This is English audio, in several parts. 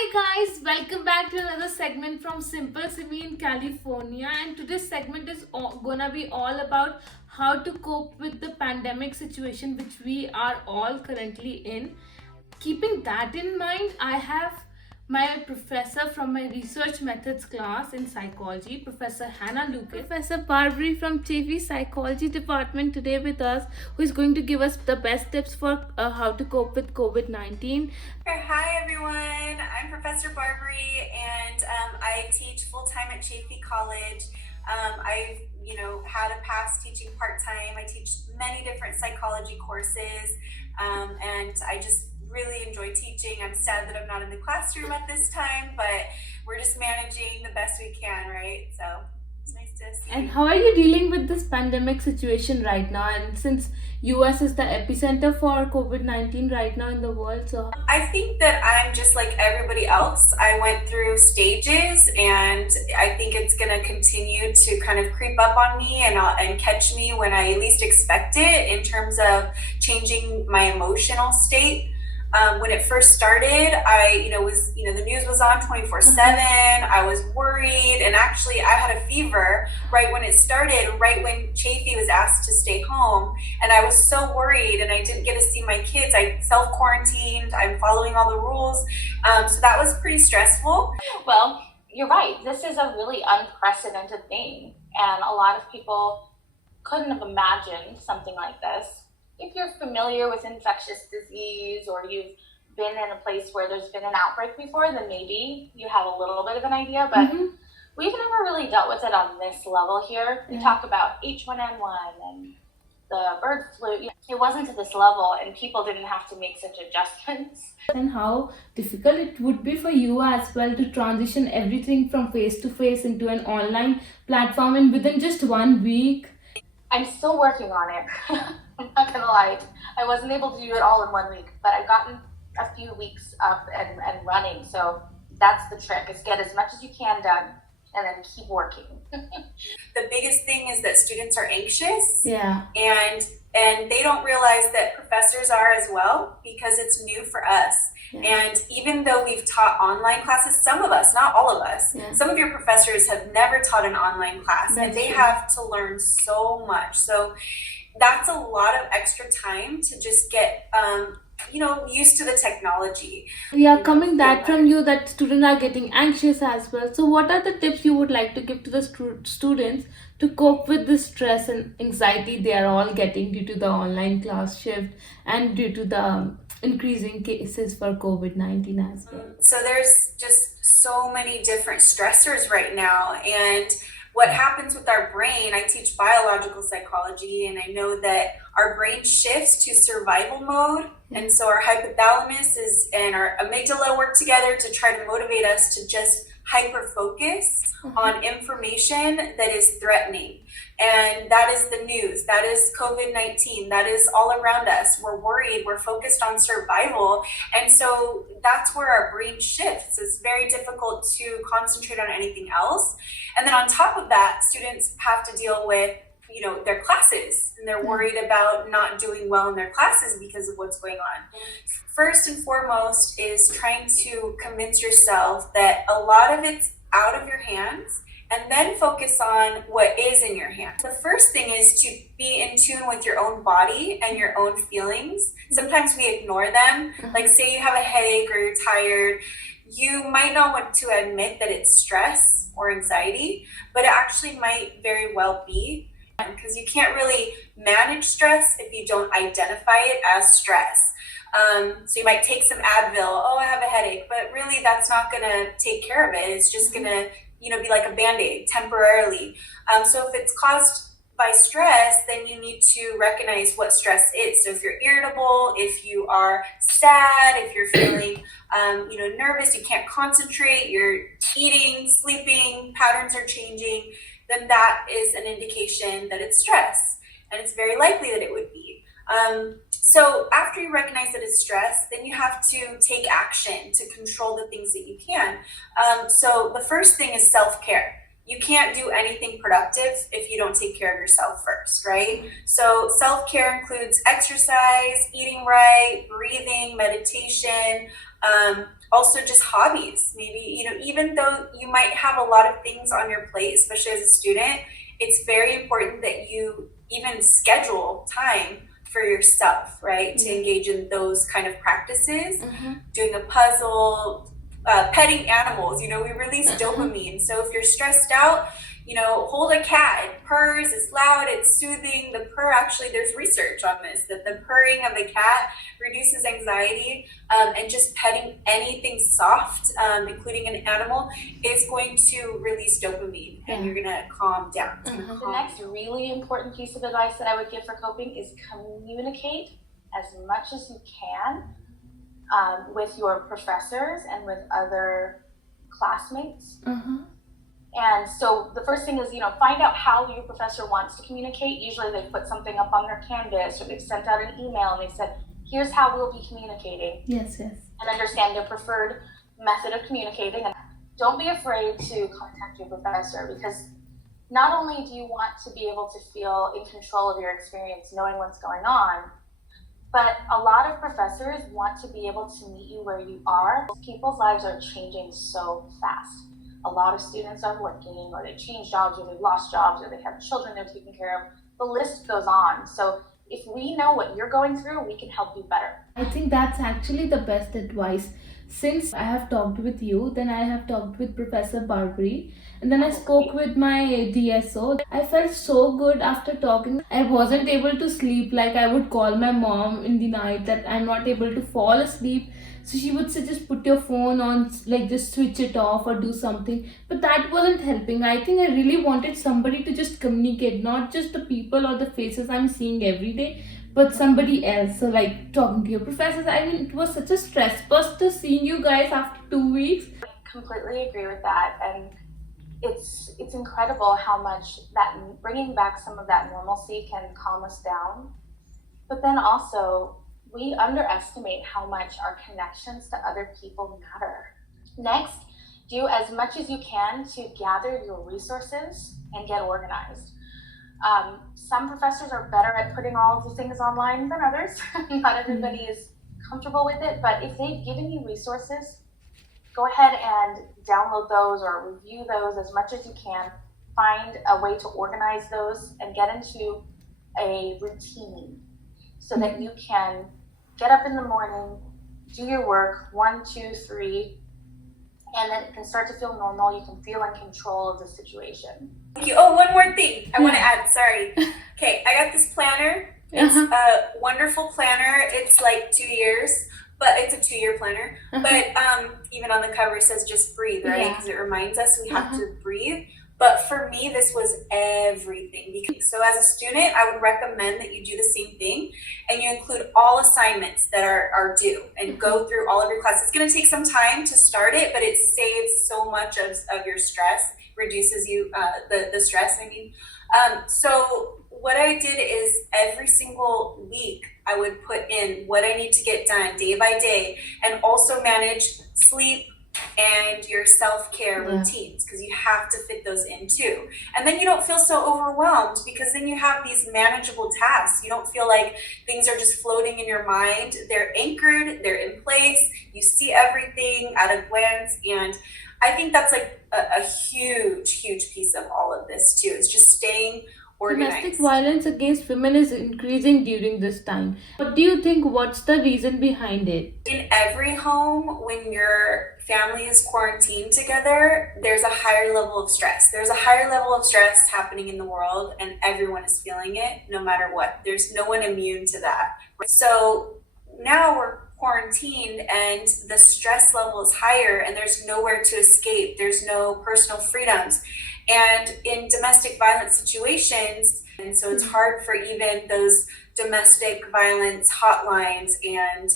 Hi guys, welcome back to another segment from Simple Simi in California. And today's segment is gonna be all about how to cope with the pandemic situation which we are all currently in. Keeping that in mind, I have my professor from my research methods class in psychology, Professor Hannah Lucas, Professor Barbari from Chaffey Psychology Department today with us, who is going to give us the best tips for how to cope with COVID-19. Hi everyone, I'm Professor Barbari and I teach full-time at Chaffey College. I've had a past teaching part-time. I teach many different psychology courses and I just really enjoy teaching. I'm sad that I'm not in the classroom at this time, but we're just managing the best we can, right? So it's nice to see And you. how are you dealing with this pandemic situation right now? And since US is the epicenter for COVID-19 right now in the world, so I think that I'm just like everybody else. I went through stages, and I think it's going to continue to kind of creep up on me and catch me when I least expect it in terms of changing my emotional state. When it first started, the news was on 24/7. I was worried, and actually, I had a fever right when it started, right when Chaffey was asked to stay home, and I was so worried, and I didn't get to see my kids. I self quarantined. I'm following all the rules, so that was pretty stressful. Well, you're right. This is a really unprecedented thing, and a lot of people couldn't have imagined something like this. If you're familiar with infectious disease or you've been in a place where there's been an outbreak before, then maybe you have a little bit of an idea, but we've never really dealt with it on this level here. We talk about H1N1 and the bird flu. It wasn't to this level, and people didn't have to make such adjustments. and how difficult it would be for you as well to transition everything from face to face into an online platform and within just 1 week. I'm still working on it. I'm not gonna lie. I wasn't able to do it all in 1 week, but I've gotten a few weeks up and running. So that's the trick, is get as much as you can done and then keep working. The biggest thing is that students are anxious. Yeah. And they don't realize that professors are as well, because it's new for us. And even though we've taught online classes, some of us, not all of us, some of your professors have never taught an online class, and they have to learn so much. So that's a lot of extra time to just get used to the technology. Yeah, coming that from you, that students are getting anxious as well. So, what are the tips you would like to give to the students to cope with the stress and anxiety they are all getting due to the online class shift and due to the increasing cases for COVID-19 as well? So there's just so many different stressors right now, and what happens with our brain, I teach biological psychology, and I know that our brain shifts to survival mode. And so our hypothalamus and our amygdala work together to try to motivate us to just hyper focus on information that is threatening. And that is the news. That is COVID-19. That is all around us. We're worried. We're focused on survival. And so that's where our brain shifts. It's very difficult to concentrate on anything else. And then on top of that, students have to deal with their classes, and they're worried about not doing well in their classes because of what's going on. First and foremost is trying to convince yourself that a lot of it's out of your hands, and then focus on what is in your hands. The first thing is to be in tune with your own body and your own feelings. Sometimes we ignore them. Like, say you have a headache or you're tired, you might not want to admit that it's stress or anxiety, but it actually might very well be, because you can't really manage stress if you don't identify it as stress. So you might take some Advil. Oh, I have a headache, but really that's not going to take care of it. It's just going to, be like a Band-Aid temporarily. So if it's caused by stress, then you need to recognize what stress is. So if you're irritable, if you are sad, if you're feeling, nervous, you can't concentrate, you're eating, sleeping, patterns are changing, then that is an indication that it's stress, and it's very likely that it would be. So after you recognize that it's stress, then you have to take action to control the things that you can. So the first thing is self-care. You can't do anything productive if you don't take care of yourself first, right? So self-care includes exercise, eating right, breathing, meditation, Also just hobbies, maybe, even though you might have a lot of things on your plate, especially as a student, it's very important that you even schedule time for yourself, right? To engage in those kind of practices, doing a puzzle, petting animals, we release dopamine. So if you're stressed out, hold a cat. It purrs, it's loud, it's soothing. The purr, actually, there's research on this, that the purring of a cat reduces anxiety, and just petting anything soft, including an animal, is going to release dopamine, and you're gonna calm down. The next really important piece of advice that I would give for coping is communicate as much as you can with your professors and with other classmates. And so the first thing is, find out how your professor wants to communicate. Usually they put something up on their Canvas, or they've sent out an email and they said, here's how we'll be communicating. Yes. And understand their preferred method of communicating. And don't be afraid to contact your professor, because not only do you want to be able to feel in control of your experience, knowing what's going on, but a lot of professors want to be able to meet you where you are. People's lives are changing so fast. A lot of students are working, or they change jobs, or they've lost jobs, or they have children they're taking care of. The list goes on. So if we know what you're going through, we can help you better. I think that's actually the best advice. Since I have talked with you, then I have talked with Professor Barbari, and then I spoke with my DSO. I felt so good after talking. I wasn't able to sleep. Like, I would call my mom in the night that I'm not able to fall asleep. So she would say, just put your phone on, like just switch it off or do something. But that wasn't helping. I think I really wanted somebody to just communicate, not just the people or the faces I'm seeing every day, but somebody else. So like talking to your professors. I mean, it was such a stress buster seeing you guys after 2 weeks. I completely agree with that. And it's incredible how much that bringing back some of that normalcy can calm us down. But then also, we underestimate how much our connections to other people matter. Next, do as much as you can to gather your resources and get organized. Some professors are better at putting all of the things online than others. Not everybody is comfortable with it, but if they've given you resources, go ahead and download those or review those as much as you can. Find a way to organize those and get into a routine so that you can get up in the morning, do your work, 1, 2, 3, and then it can start to feel normal. You can feel in control of the situation. Thank you. Oh, one more thing I want to add. Sorry. Okay, I got this planner. It's a wonderful planner. It's like 2 years, but it's a 2-year planner. But even on the cover it says just breathe, right? Because it reminds us we have to breathe. But for me, this was everything. So as a student, I would recommend that you do the same thing, and you include all assignments that are due and go through all of your classes. It's going to take some time to start it, but it saves so much of your stress, reduces you the stress, I mean. So what I did is every single week, I would put in what I need to get done day by day, and also manage sleep and your self-care routines, because you have to fit those in too. And then you don't feel so overwhelmed, because then you have these manageable tasks. You don't feel like things are just floating in your mind. They're anchored, they're in place, you see everything at a glance. And I think that's like a huge piece of all of this too, is just staying organized. Domestic violence against women is increasing during this time. What do you think? What's the reason behind it? In every home, when your family is quarantined together, there's a higher level of stress. There's a higher level of stress happening in the world, and everyone is feeling it no matter what. There's no one immune to that. So now we're quarantined and the stress level is higher, and there's nowhere to escape. There's no personal freedoms. And in domestic violence situations, and so it's hard for even those domestic violence hotlines and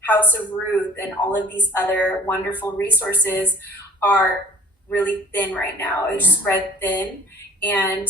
House of Ruth and all of these other wonderful resources are really thin right now. It's spread thin, and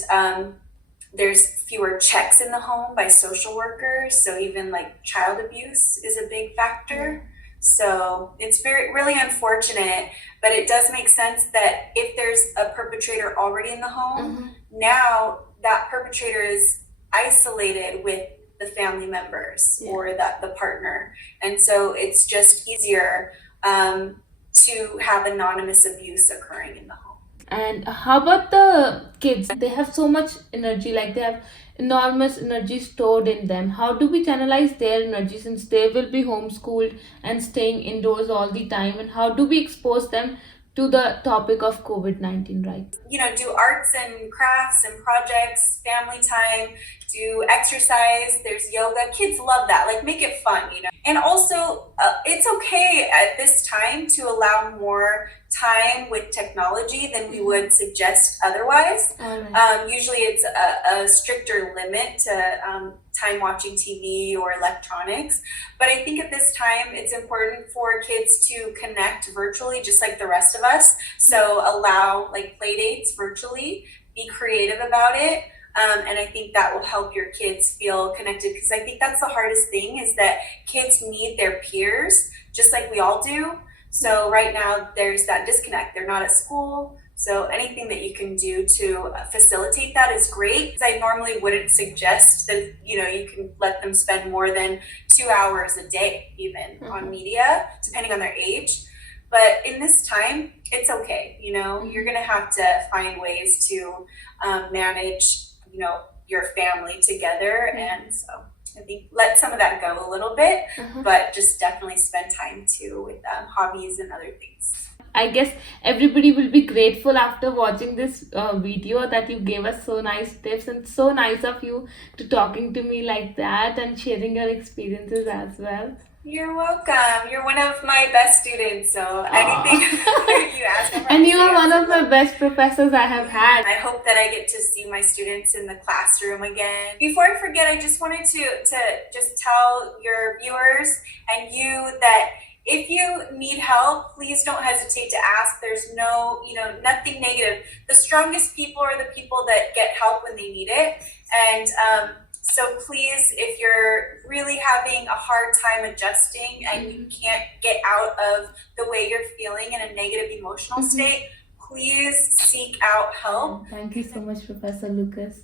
there's fewer checks in the home by social workers. So even like child abuse is a big factor. So it's really unfortunate, but it does make sense that if there's a perpetrator already in the home, now that perpetrator is isolated with the family members or the partner. And so it's just easier to have anonymous abuse occurring in the home. And how about the kids? They have so much energy, like they have enormous energy stored in them. How do we channelize their energy since they will be homeschooled and staying indoors all the time? And how do we expose them to the topic of COVID-19, right? Do arts and crafts and projects, family time, do exercise, there's yoga. Kids love that. Like, make it fun. And also, it's okay at this time to allow more time with technology than we would suggest otherwise. Alright. Usually it's a stricter limit to time watching TV or electronics. But I think at this time, it's important for kids to connect virtually, just like the rest of us. So allow like play dates virtually, be creative about it. And I think that will help your kids feel connected, because I think that's the hardest thing, is that kids need their peers just like we all do. So right now there's that disconnect. They're not at school. So anything that you can do to facilitate that is great. I normally wouldn't suggest that, you can let them spend more than 2 hours a day even on media, depending on their age. But in this time, it's okay. You're going to have to find ways to manage, your family together. And so I think let some of that go a little bit, but just definitely spend time too with hobbies and other things. I guess everybody will be grateful after watching this video that you gave us so nice tips, and so nice of you to talking to me like that and sharing your experiences as well. You're welcome. You're one of my best students, so anything you ask me. And you are one of my best professors I have had. I hope that I get to see my students in the classroom again. Before I forget, I just wanted to just tell your viewers and you that if you need help, please don't hesitate to ask. There's nothing negative. The strongest people are the people that get help when they need it. And so please, if you're really having a hard time adjusting and you can't get out of the way you're feeling in a negative emotional state, please seek out help. Thank you so much, Professor Lucas.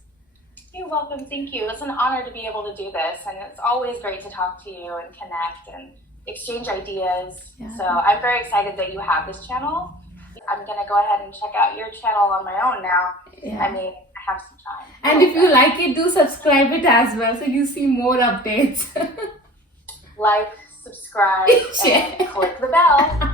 You're welcome. Thank you. It's an honor to be able to do this, and it's always great to talk to you and connect and exchange ideas. Yeah. So I'm very excited that you have this channel. I'm going to go ahead and check out your channel on my own now. Yeah. I mean, I have some time. And if you like it, do subscribe it as well so you see more updates. Like, subscribe, and click the bell.